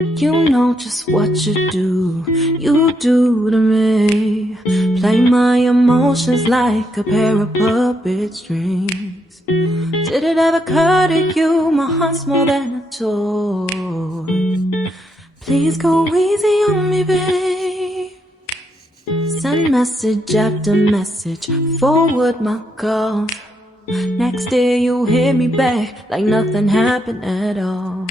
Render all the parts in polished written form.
You know just what you do to me. Play my emotions like a pair of puppet strings. Did it ever occur to you my heart's more than a toy? Please go easy on me, babe. Send message after message, forward my calls. Next day you hit me back like nothing happened at all.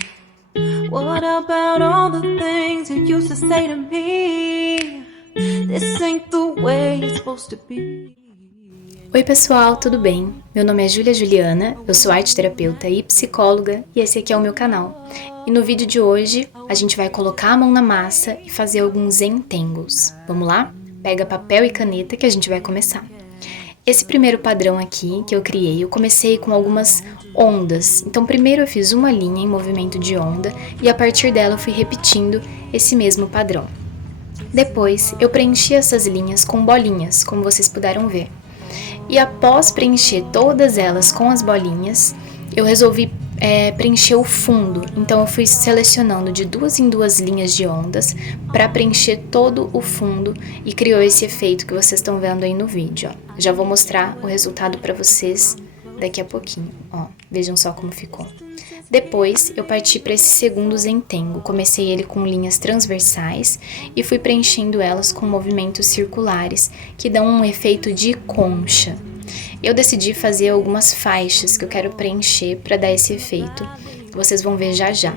What about all the things you used to say to me? This ain't the way it's supposed to be. Oi pessoal, tudo bem? Meu nome é Júlia Juliana, eu sou arteterapeuta e psicóloga e esse aqui é o meu canal. E no vídeo de hoje a gente vai colocar a mão na massa e fazer alguns entangles. Vamos lá? Pega papel e caneta que a gente vai começar. Esse primeiro padrão aqui que eu criei, eu comecei com algumas ondas. Então primeiro eu fiz uma linha em movimento de onda e a partir dela eu fui repetindo esse mesmo padrão. Depois eu preenchi essas linhas com bolinhas, como vocês puderam ver. E após preencher todas elas com as bolinhas, eu resolvi preencher o fundo. Então eu fui selecionando de duas em duas linhas de ondas para preencher todo o fundo e criou esse efeito que vocês estão vendo aí no vídeo. Ó. Já vou mostrar o resultado para vocês daqui a pouquinho. Ó, vejam só como ficou. Depois eu parti para esse segundo zentangle. Comecei ele com linhas transversais e fui preenchendo elas com movimentos circulares que dão um efeito de concha. Eu decidi fazer algumas faixas que eu quero preencher para dar esse efeito, que vocês vão ver já já.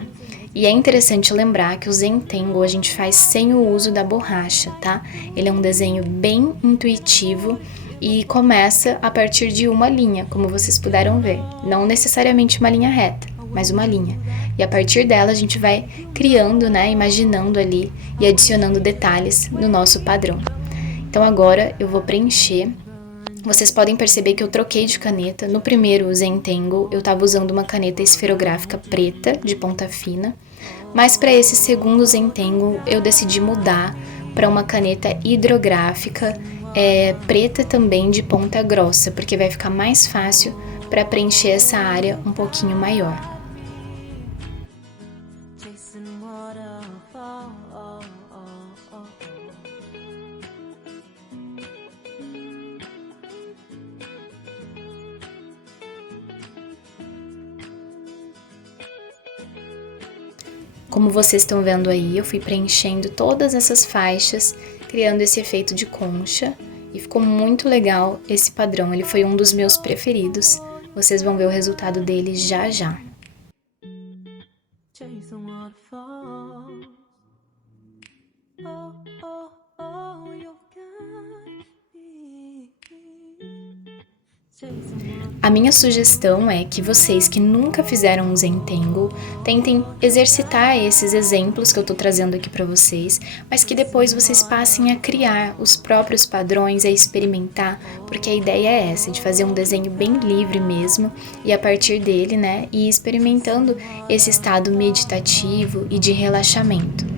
E é interessante lembrar que o zentangle a gente faz sem o uso da borracha, tá? Ele é um desenho bem intuitivo e começa a partir de uma linha, como vocês puderam ver. Não necessariamente uma linha reta, mas uma linha. E a partir dela a gente vai criando, né, imaginando ali e adicionando detalhes no nosso padrão. Então agora eu vou preencher. Vocês podem perceber que eu troquei de caneta. No primeiro zentangle eu estava usando uma caneta esferográfica preta de ponta fina, mas para esse segundo zentangle eu decidi mudar para uma caneta hidrográfica preta também de ponta grossa, porque vai ficar mais fácil para preencher essa área um pouquinho maior. Como vocês estão vendo aí, eu fui preenchendo todas essas faixas, criando esse efeito de concha, e ficou muito legal esse padrão, ele foi um dos meus preferidos. Vocês vão ver o resultado dele já já. A minha sugestão é que vocês que nunca fizeram um zentangle tentem exercitar esses exemplos que eu tô trazendo aqui para vocês, mas que depois vocês passem a criar os próprios padrões, a experimentar, porque a ideia é essa, de fazer um desenho bem livre mesmo e a partir dele, né, ir experimentando esse estado meditativo e de relaxamento.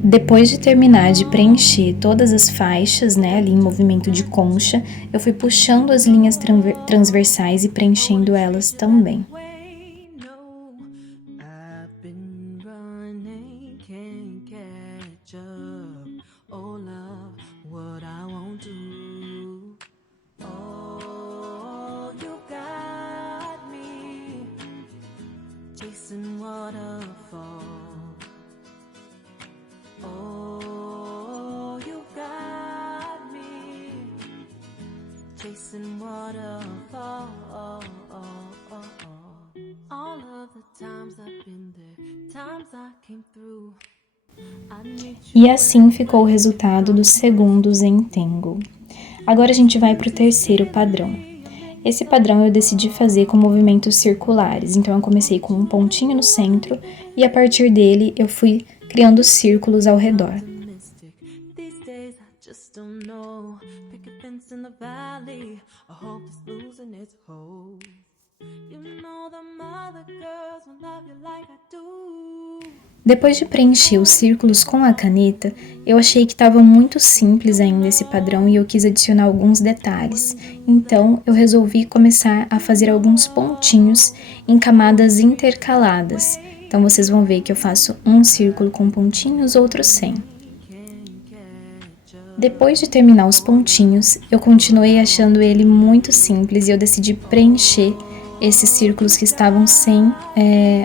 Depois de terminar de preencher todas as faixas, né, ali em movimento de concha, eu fui puxando as linhas transversais e preenchendo elas também. Chasing waterfall. All of the times I've been there, times I came through. E assim ficou o resultado do segundo zentangle. Agora a gente vai para o terceiro padrão. Esse padrão eu decidi fazer com movimentos circulares, então eu comecei com um pontinho no centro e a partir dele eu fui criando círculos ao redor. Depois de preencher os círculos com a caneta, eu achei que estava muito simples ainda esse padrão e eu quis adicionar alguns detalhes. Então, eu resolvi começar a fazer alguns pontinhos em camadas intercaladas. Então vocês vão ver que eu faço um círculo com pontinhos, outro sem. Depois de terminar os pontinhos, eu continuei achando ele muito simples e eu decidi preencher esses círculos que estavam sem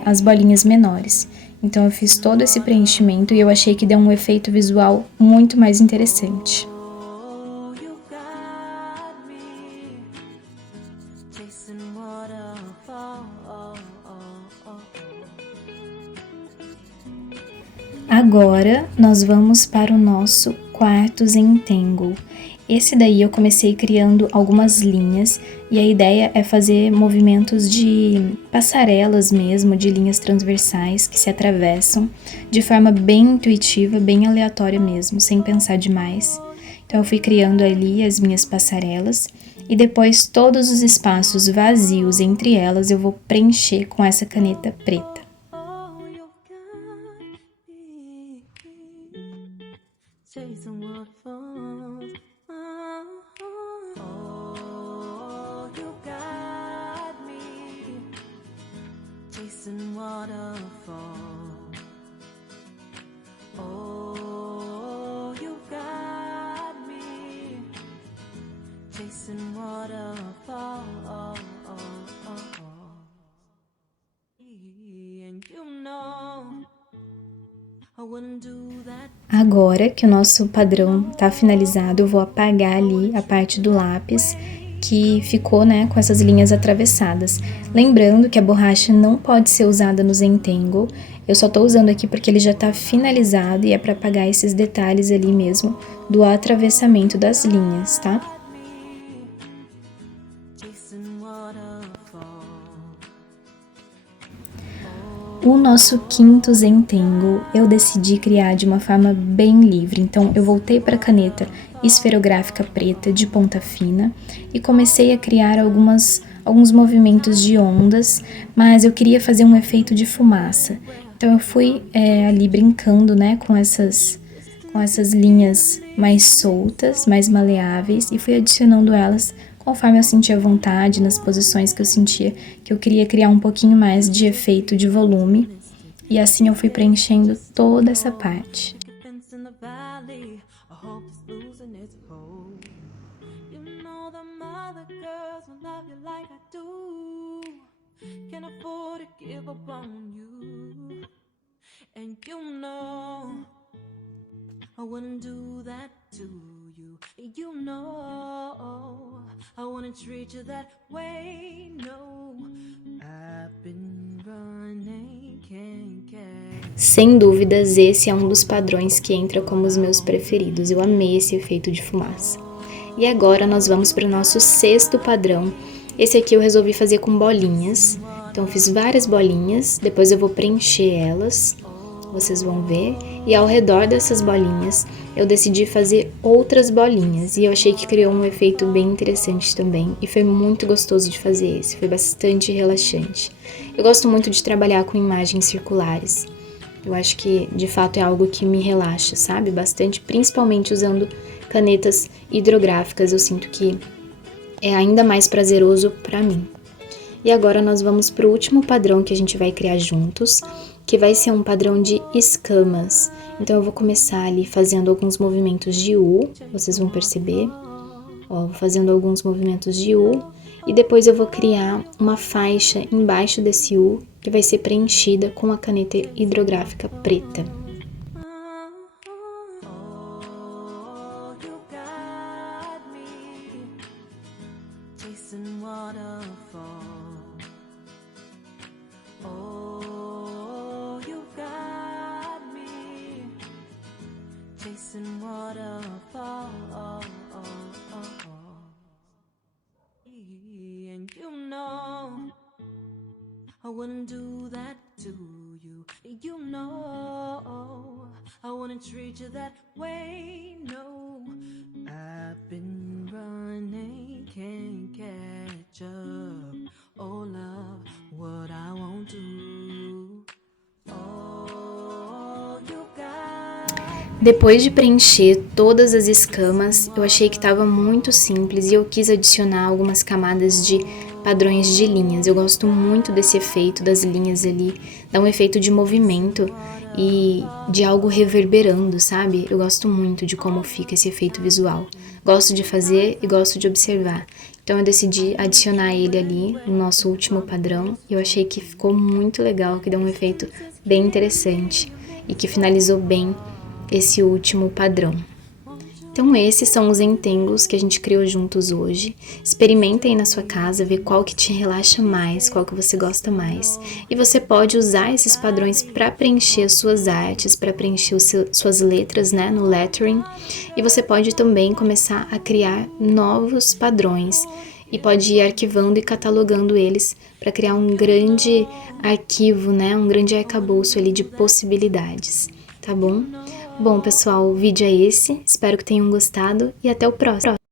as bolinhas menores. Então eu fiz todo esse preenchimento e eu achei que deu um efeito visual muito mais interessante. Agora nós vamos para o nosso quarto Zentangle. Esse daí eu comecei criando algumas linhas e a ideia é fazer movimentos de passarelas mesmo, de linhas transversais que se atravessam de forma bem intuitiva, bem aleatória mesmo, sem pensar demais. Então eu fui criando ali as minhas passarelas e depois todos os espaços vazios entre elas eu vou preencher com essa caneta preta. Chasing waterfalls. Oh, you got me chasing waterfalls. Oh, you got me chasing waterfalls. And you know I wouldn't do that. Agora que o nosso padrão tá finalizado, eu vou apagar ali a parte do lápis que ficou, né, com essas linhas atravessadas. Lembrando que a borracha não pode ser usada no Zentangle, eu só tô usando aqui porque ele já tá finalizado e é para apagar esses detalhes ali mesmo do atravessamento das linhas, tá? O nosso quinto Zentangle eu decidi criar de uma forma bem livre, então eu voltei para a caneta esferográfica preta de ponta fina e comecei a criar alguns movimentos de ondas, mas eu queria fazer um efeito de fumaça. Então eu fui ali brincando, né, com essas linhas mais soltas, mais maleáveis e fui adicionando elas conforme eu sentia vontade, nas posições que eu sentia que eu queria criar um pouquinho mais de efeito de volume. E assim eu fui preenchendo toda essa parte. I wouldn't do that to you. You know I wouldn't treat you that way. No, I've been running, can't catch. Sem dúvidas, esse é um dos padrões que entra como os meus preferidos. Eu amei esse efeito de fumaça. E agora nós vamos para o nosso sexto padrão. Esse aqui eu resolvi fazer com bolinhas. Então eu fiz várias bolinhas, depois eu vou preencher elas. Vocês vão ver, e ao redor dessas bolinhas eu decidi fazer outras bolinhas e eu achei que criou um efeito bem interessante também e foi muito gostoso de fazer esse, foi bastante relaxante. Eu gosto muito de trabalhar com imagens circulares, eu acho que de fato é algo que me relaxa, sabe, bastante, principalmente usando canetas hidrográficas, eu sinto que é ainda mais prazeroso para mim. E agora nós vamos para o último padrão que a gente vai criar juntos, que vai ser um padrão de escamas. Então eu vou começar ali fazendo alguns movimentos de U, vocês vão perceber. Ó, vou fazendo alguns movimentos de U e depois eu vou criar uma faixa embaixo desse U que vai ser preenchida com a caneta hidrográfica preta. Chasing waterfall, and you know I wouldn't do that to you. You know I wouldn't treat you that way. No, I've been running, can't catch up. Oh love, what I won't do. Oh, you got. Depois de preencher todas as escamas, eu achei que estava muito simples e eu quis adicionar algumas camadas de padrões de linhas. Eu gosto muito desse efeito das linhas ali, dá um efeito de movimento e de algo reverberando, sabe? Eu gosto muito de como fica esse efeito visual. Gosto de fazer e gosto de observar. Então eu decidi adicionar ele ali no nosso último padrão e eu achei que ficou muito legal, que deu um efeito bem interessante e que finalizou bem esse último padrão. Então esses são os entangles que a gente criou juntos hoje. Experimentem aí na sua casa, ver qual que te relaxa mais, qual que você gosta mais. E você pode usar esses padrões para preencher as suas artes, para preencher suas letras, né, no lettering. E você pode também começar a criar novos padrões e pode ir arquivando e catalogando eles para criar um grande arquivo, né, um grande arcabouço ali de possibilidades, tá bom? Bom, pessoal, o vídeo é esse. Espero que tenham gostado e até o próximo.